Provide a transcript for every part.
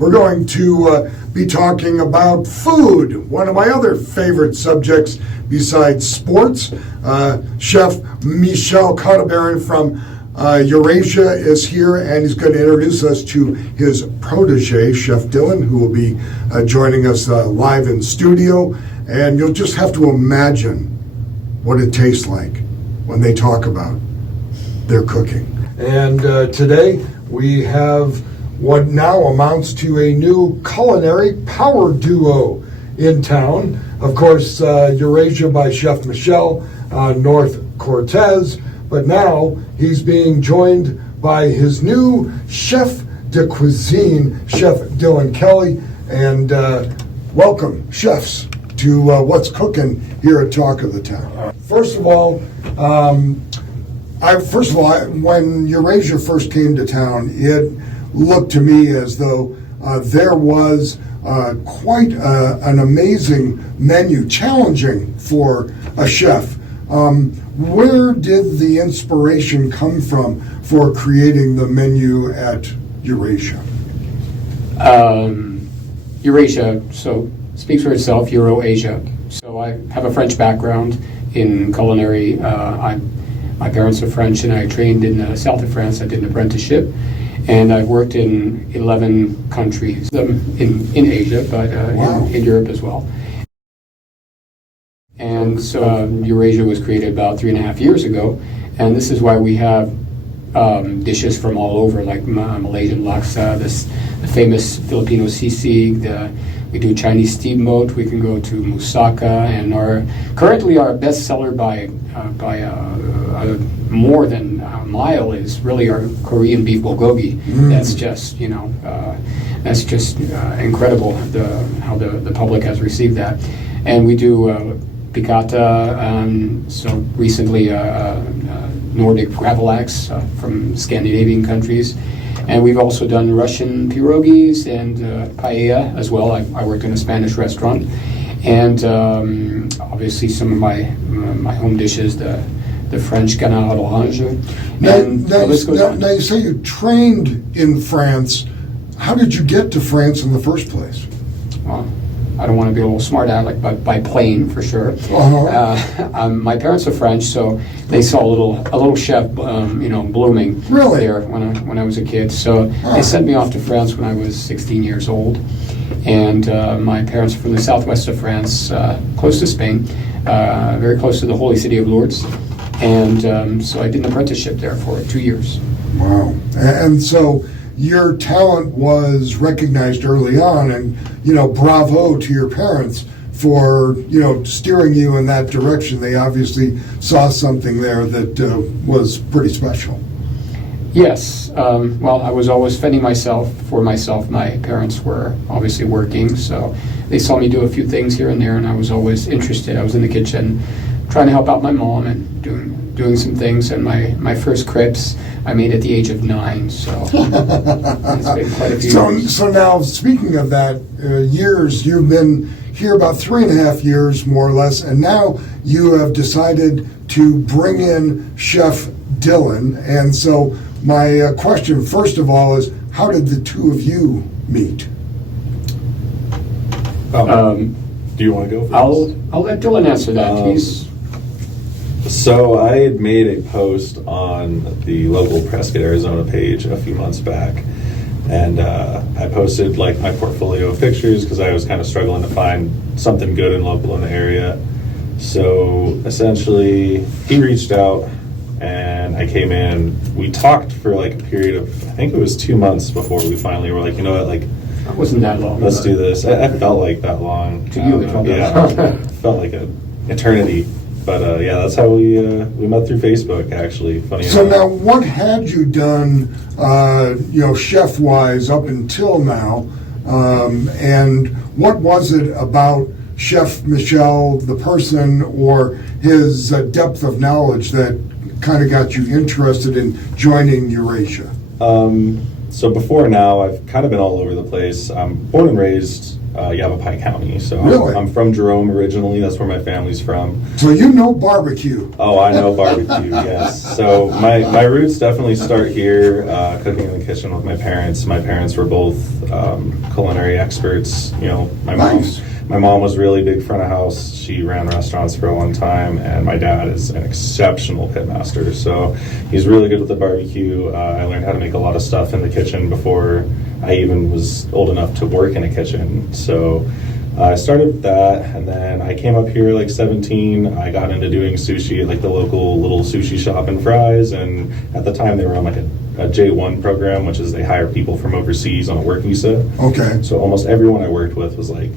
We're going to be talking about food, one of my other favorite subjects besides sports. Chef Michel from Eurasia is here, and he's going to introduce us to his protege, Chef Dylon, who will be joining us live in studio. And you'll just have to imagine what it tastes like when they talk about their cooking. And today we have what now amounts to a new culinary power duo in town. Of course, Eurasia by Chef Michel, North Cortez, but now he's being joined by his new chef de cuisine, Chef Dylon Kelly. And welcome, chefs, to What's Cooking here at Talk of the Town. First of all, when Eurasia first came to town, it looked to me as though there was quite an amazing menu, challenging for a chef. Where did the inspiration come from for creating the menu at Eurasia? Eurasia, so speaks for itself, Eurasia. So I have a French background in culinary. My parents are French, and I trained in the south of France. I did an apprenticeship, and I've worked in 11 countries in Asia, but wow. in Europe as well. And so Eurasia was created about 3.5 years ago, and this is why we have dishes from all over, like Malaysian laksa, the famous Filipino sisig, we do Chinese steamboat, we can go to moussaka, and currently our best seller by more than a mile is really our Korean beef bulgogi. That's just, incredible how the public has received that. And we do piccata, so recently Nordic gravlax from Scandinavian countries. And we've also done Russian pierogies and paella as well. I worked in a Spanish restaurant. And obviously some of my home dishes, the French canard orange. Now you say you trained in France. How did you get to France in the first place? Well, I don't want to be a little smart aleck, but by plane for sure. My parents are French, so they saw a little chef, blooming really? There when I was a kid. So they sent me off to France when I was 16 years old, and my parents are from the southwest of France, close to Spain, very close to the holy city of Lourdes, and so I did an apprenticeship there for 2 years. Wow! And so your talent was recognized early on, and bravo to your parents for steering you in that direction. They obviously saw something there that was pretty special. Yes. Well, I was always fending for myself. My parents were obviously working, so they saw me do a few things here and there, and I was always interested. I was in the kitchen trying to help out my mom and doing some things. And my first crepes I made at the age of 9, so it's been quite a few years. So now, speaking of that, years, you've been here about 3.5 years, more or less, and now you have decided to bring in Chef Dylon. And so my question, first of all, is how did the two of you meet? Do you want to go first? I'll let Dylon answer that. So I had made a post on the local Prescott, Arizona page a few months back, and I posted my portfolio of pictures because I was kind of struggling to find something good and local in the area. So essentially, he reached out, and I came in. We talked for a period of, I think it was 2 months before we finally were It wasn't that long. Let's do this. I felt like that long. To you, it felt that long. Felt like an eternity. But that's how we met through Facebook, actually. Funny enough. So now, what had you done, chef-wise up until now, and what was it about Chef Michel, the person, or his depth of knowledge that kind of got you interested in joining Eurasia? So before now, I've kind of been all over the place. I'm born and raised Yavapai County. So Really? I'm from Jerome originally. That's where my family's from. So you know barbecue. Oh, I know barbecue, yes. So my roots definitely start here, cooking in the kitchen with my parents. My parents were both culinary experts. You know, Nice. My mom was really big front of house. She ran restaurants for a long time, and my dad is an exceptional pitmaster. So he's really good with the barbecue. I learned how to make a lot of stuff in the kitchen before I even was old enough to work in a kitchen. So I started with that, and then I came up here like 17. I got into doing sushi at like the local little sushi shop in Fry's, and at the time they were on like a J1 program, which is they hire people from overseas on a work visa. Okay. So almost everyone I worked with was like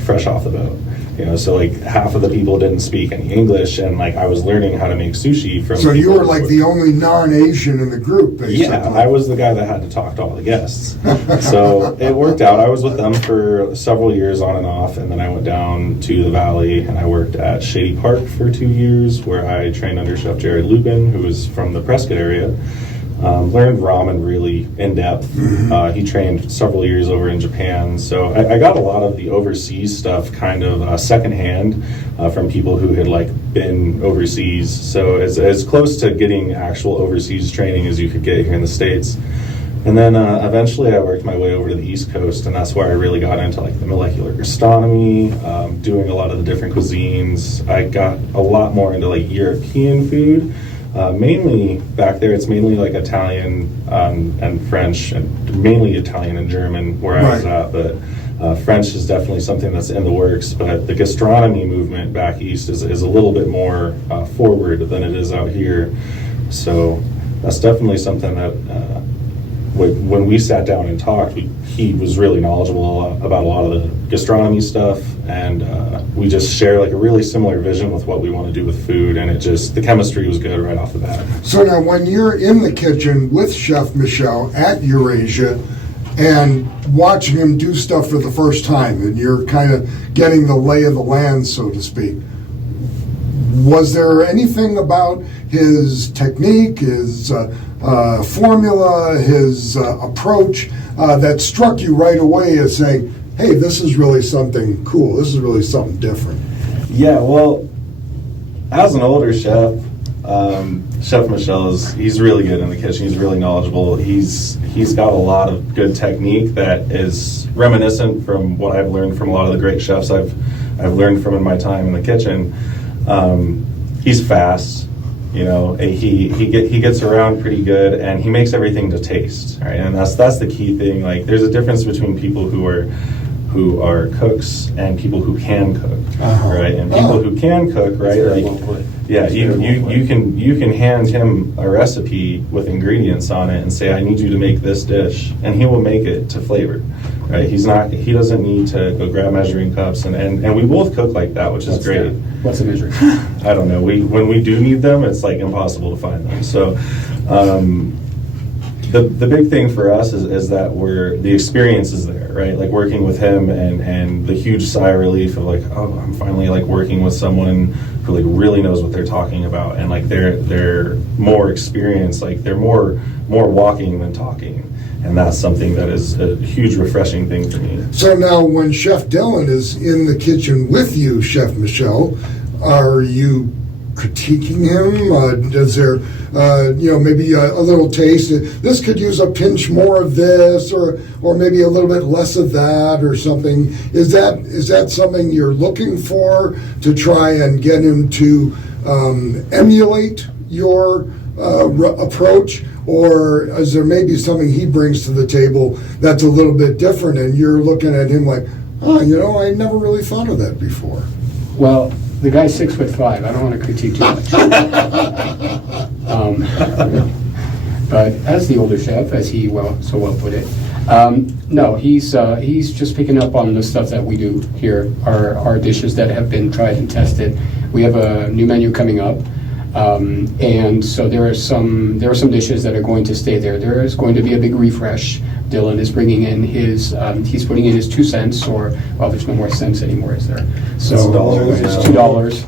fresh off the boat, you know. So like half of the people didn't speak any English, and like I was learning how to make sushi from. So you people were like the only non-Asian in the group, basically. Yeah, I was the guy that had to talk to all the guests. So it worked out. I was with them for several years on and off, and then I went down to the valley and I worked at Shady Park for 2 years, where I trained under Chef Jared Lubin, who was from the Prescott area. Learned ramen really in depth. He trained several years over in Japan, so I got a lot of the overseas stuff kind of secondhand from people who had like been overseas. So as close to getting actual overseas training as you could get here in the States. And then eventually I worked my way over to the East Coast, and that's where I really got into like the molecular gastronomy, doing a lot of the different cuisines. I got a lot more into like European food. Mainly back there, it's mainly like Italian and French, and mainly Italian and German where I was at. But French is definitely something that's in the works. But the gastronomy movement back east is a little bit more forward than it is out here. So that's definitely something that when we sat down and talked, he was really knowledgeable about a lot of the gastronomy stuff, and we just share like a really similar vision with what we want to do with food, and the chemistry was good right off the bat. So now when you're in the kitchen with Chef Michel at Eurasia and watching him do stuff for the first time, and you're kind of getting the lay of the land, so to speak, was there anything about his technique, his formula, his approach that struck you right away as saying, hey, this is really something cool, this is really something different? Yeah, well, as an older chef, Chef Michel he's really good in the kitchen. He's really knowledgeable. He's got a lot of good technique that is reminiscent from what I've learned from a lot of the great chefs I've learned from in my time in the kitchen. He's fast, you know. He gets around pretty good, and he makes everything to taste, right? And that's the key thing. Like, there's a difference between people who are cooks and people who can cook, right? And people who can cook, right? Like, yeah, you can hand him a recipe with ingredients on it and say, I need you to make this dish, and he will make it to flavor, right? He doesn't need to go grab measuring cups, and we both cook like that, which is great. What's a measuring? I don't know. When we do need them, it's like impossible to find them. So the big thing for us is that the experience is there, right? Like working with him and the huge sigh of relief of like, oh, I'm finally like working with someone who like really knows what they're talking about, and like they're more experienced, like they're more walking than talking. And that's something that is a huge refreshing thing for me. So now when Chef Dylon is in the kitchen with you, Chef Michel, are you critiquing him? Does there, maybe a little taste? This could use a pinch more of this, or maybe a little bit less of that, or something. Is that something you're looking for to try and get him to emulate your approach? Or is there maybe something he brings to the table that's a little bit different, and you're looking at him like, I never really thought of that before? Well, the guy's 6'5". I don't want to critique too much. But as the older chef, as he so well put it, no, he's just picking up on the stuff that we do here, our dishes that have been tried and tested. We have a new menu coming up. And so there are some dishes that are going to stay there. There is going to be a big refresh. Dylon is bringing in he's putting in his 2 cents, there's no more cents anymore, is there? So it's $2.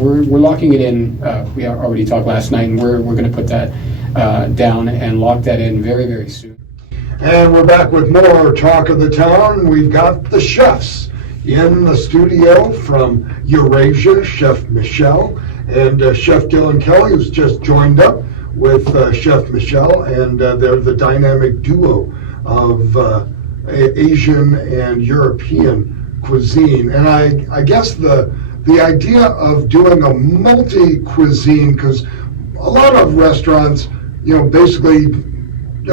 We're locking it in. We already talked last night, and we're going to put that down and lock that in very, very soon. And we're back with more Talk of the Town. We've got the chefs in the studio from Eurasia, Chef Michel and Chef Dylon Kelly, who's just joined up with Chef Michel, and they're the dynamic duo of Asian and European cuisine. And I guess the idea of doing a multi-cuisine, because a lot of restaurants, basically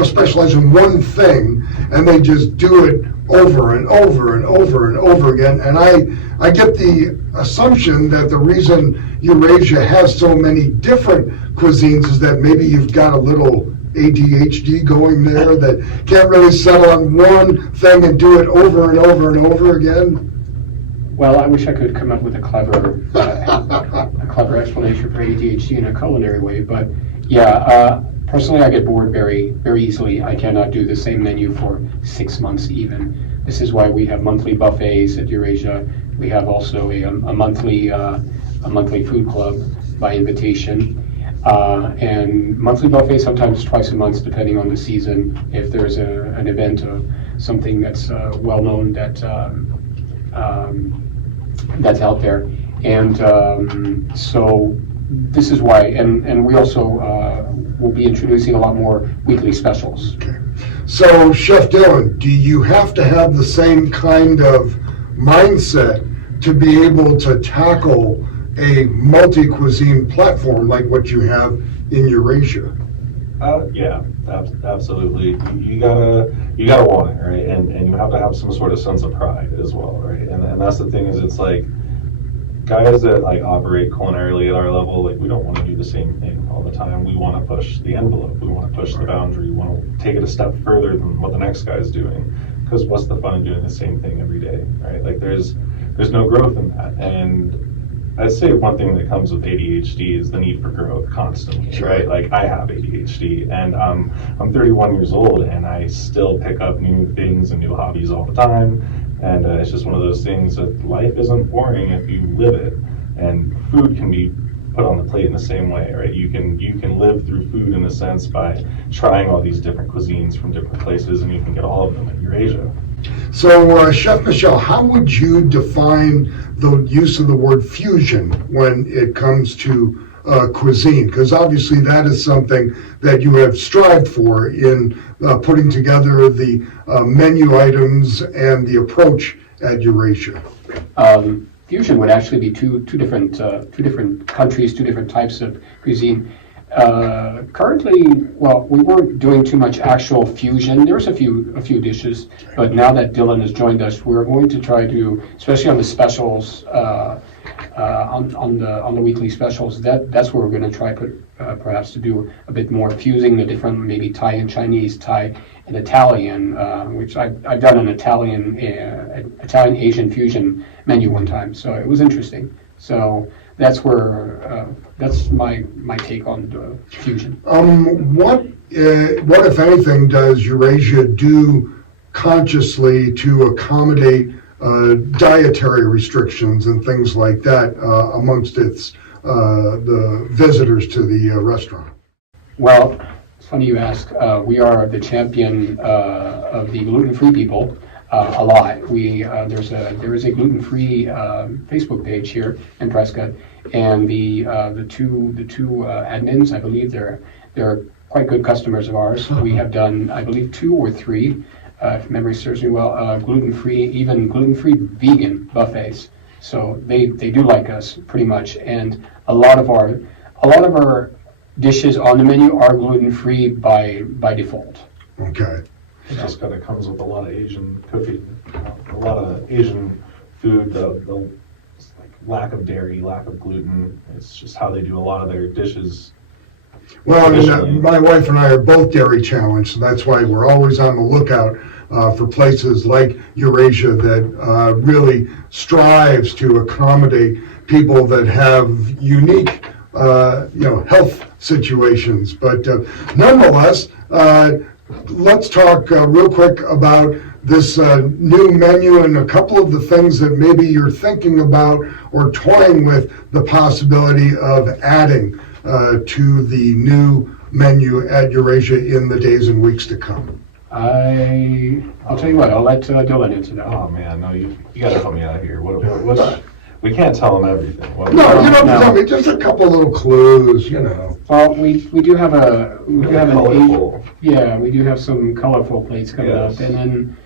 specialize in one thing, and they just do it over and over and over and over again. And I get the assumption that the reason Eurasia has so many different cuisines is that maybe you've got a little ADHD going there that can't really settle on one thing and do it over and over and over again. Well, I wish I could come up with a clever explanation for ADHD in a culinary way, but yeah, personally, I get bored very, very easily. I cannot do the same menu for 6 months even. This is why we have monthly buffets at Eurasia. We have also a monthly food club by invitation, and monthly buffets sometimes twice a month, depending on the season. If there's an event or something that's well known that's out there, and so this is why. And we also will be introducing a lot more weekly specials. Okay. So, Chef Dylon, do you have to have the same kind of mindset to be able to tackle a multi-cuisine platform like what you have in Eurasia? Yeah, absolutely. You gotta want it, right? And you have to have some sort of sense of pride as well, right? And that's the thing, is it's like, guys that operate culinarily at our level, we don't want to do the same thing all the time. We want to push the envelope. We want to push the boundary. We want to take it a step further than what the next guy's doing. Because what's the fun in doing the same thing every day, right? There's no growth in that. And I'd say one thing that comes with ADHD is the need for growth constantly, right? I have ADHD, and I'm 31 years old, and I still pick up new things and new hobbies all the time. And it's just one of those things that life isn't boring if you live it. And food can be put on the plate in the same way, right? You can live through food in a sense by trying all these different cuisines from different places, and you can get all of them at Eurasia. So, Chef Michel, how would you define the use of the word fusion when it comes to cuisine? Because obviously that is something that you have strived for in putting together the menu items and the approach at Eurasia. Fusion would actually be two different countries, two different types of cuisine. Currently, well, we weren't doing too much actual fusion. There's a few dishes, but now that Dylon has joined us, we're going to try to, especially on the specials, on the weekly specials. That's where we're going to try perhaps to do a bit more fusing the different, maybe Thai and Chinese, Thai and Italian, which I've done an Italian Asian fusion menu one time, so it was interesting. So that's where that's my take on the fusion. What if anything does Eurasia do consciously to accommodate dietary restrictions and things like that amongst its the visitors to the restaurant? Well, it's funny you ask. We are the champion of the gluten-free people. A lot. There is a gluten-free Facebook page here in Prescott, and the two admins, I believe they're quite good customers of ours. We have done, I believe, 2 or 3, if memory serves me well, gluten-free vegan buffets. So they do like us pretty much, and a lot of our dishes on the menu are gluten-free by default. Okay. It just kind of comes with a lot of Asian cooking, a lot of Asian food, the lack of dairy, lack of gluten. It's just how they do a lot of their dishes. Well, my wife and I are both dairy challenged, so that's why we're always on the lookout for places like Eurasia that really strives to accommodate people that have unique, health situations. But nonetheless, let's talk real quick about this new menu and a couple of the things that maybe you're thinking about or toying with the possibility of adding to the new menu at Eurasia in the days and weeks to come? I'll tell you what, I'll let Dylon answer that. Oh man, no, you gotta help me out here. What we can't tell them everything. No, you don't have to tell me, just a couple little clues, you know. Well, we do have we do have colorful. we do have some colorful plates coming Yes. up, and then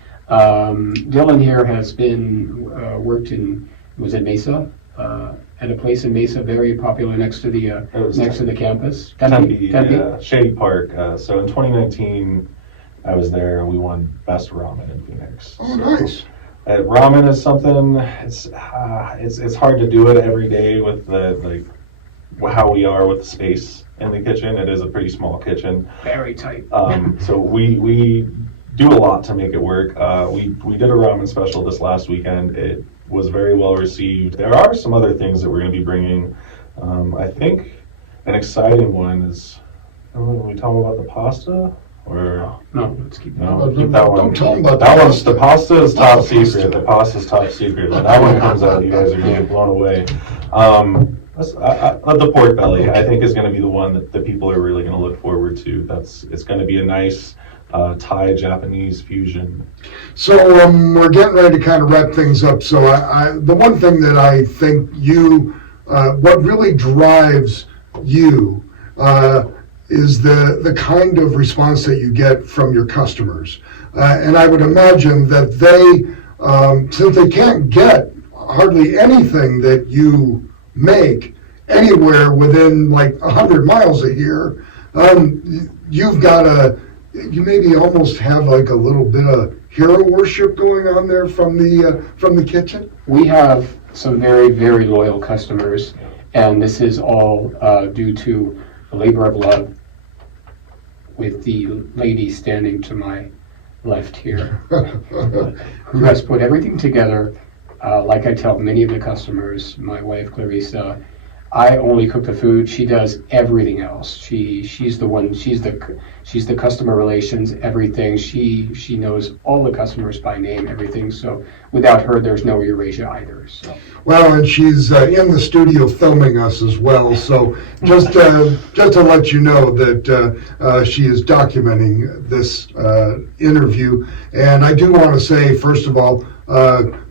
Dylon here has been worked in, was it Mesa, at a place in Mesa, very popular next to the campus. Tempe, yeah, Shady Park. So in 2019, I was there and we won Best Ramen in Phoenix. Oh, nice. Ramen is something. It's hard to do it every day with the how we are with the space in the kitchen. It is a pretty small kitchen. Very tight. So we do a lot to make it work. We did a ramen special this last weekend. It was very well received. There are some other things that we're going to be bringing. I think an exciting one is. Can we tell them about the pasta? Or No, let's keep that. no, keep that one. Don't tell them about that the one's pasta. the pasta is Not top the pasta. secret. The pasta's top secret. When that one comes out, you guys are going to be blown away. The pork belly, I think, is going to be the one that the people are really going to look forward to. It's going to be a nice Thai Japanese fusion. So we're getting ready to kind of wrap things up. So the one thing that I think what really drives you is the kind of response that you get from your customers. And I would imagine that since they can't get hardly anything that you make anywhere within like 100 miles a year, you maybe almost have like a little bit of hero worship going on there from the kitchen. We have some very, very loyal customers, and this is all due to the labor of love with the lady standing to my left here, who has put everything together. Like I tell many of the customers, my wife Clarissa, I only cook the food. She does everything else. She's the one. She's the customer relations, everything. She knows all the customers by name, everything. So without her, there's no Eurasia either. So. Well, and she's in the studio filming us as well. So just to let you know that she is documenting this interview. And I do want to say, first of all,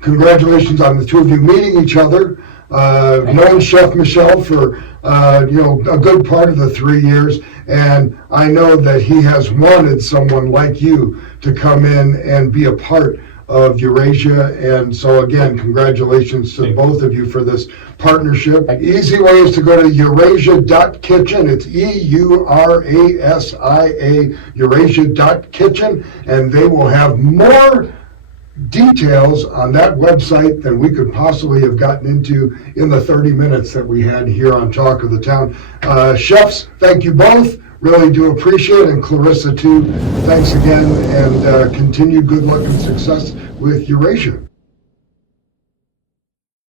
congratulations on the two of you meeting each other. Known Chef Michel for a good part of the 3 years, and I know that he has wanted someone like you to come in and be a part of Eurasia. And so again, congratulations to both of you for this partnership. Easy way is to go to eurasia.kitchen. It's EURASIA, eurasia.kitchen, and they will have more details on that website than we could possibly have gotten into in the 30 minutes that we had here on Talk of the Town. Chefs, thank you both. Really do appreciate it. And Clarissa, too, thanks again, and continued good luck and success with Eurasia.